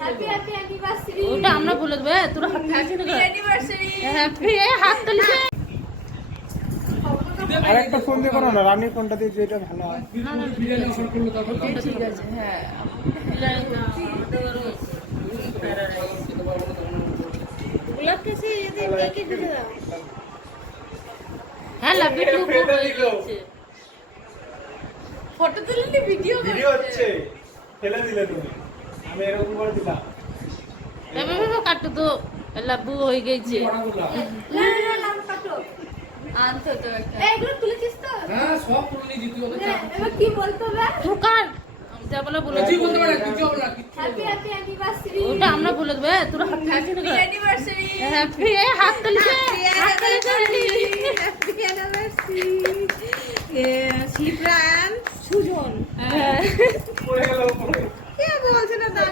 Happy happy anniversary ওটা আমরা বলে দেবো। তোরা হাত হ্যাপি হাত তুলিস আর একটা ফোন দিয়ে করো না রানীর ফোনটা দিয়ে যেটা ভালো হয়। ঠিক আছে। হ্যাঁ। হ্যাঁ লাভি টু ফটো তুললি ভিডিও ভিডিও হচ্ছে। ফেলে দিলে তুমি আমি এরকম করে দিলাম এভাবে কাটু তো লাভু হয়ে গেছে। না না না আনতো তো একটা এইগুলো তুলেছিস তো হ্যাঁ সব করে নিয়ে জিতু ওদের হ্যাঁ, এবার কি বলতে হবে দোকান যা বলে বলে কিছুই বলতে পারে কিছু হবে না হ্যাপি হ্যাপি অ্যানিভার্সারি ওটা আমরা বলে দেবো তোরা হাত হ্যাপি অ্যানিভার্সারি হ্যাপি হাত তুলিস হাত তুলিস হ্যাপি অ্যানিভার্সারি শিবরান সুজন। পড়ে গেল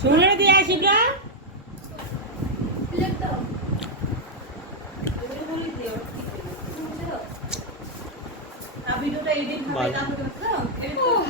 শুনে দিয়ে আসিবা ভিডিওটা এডিট হবে না তো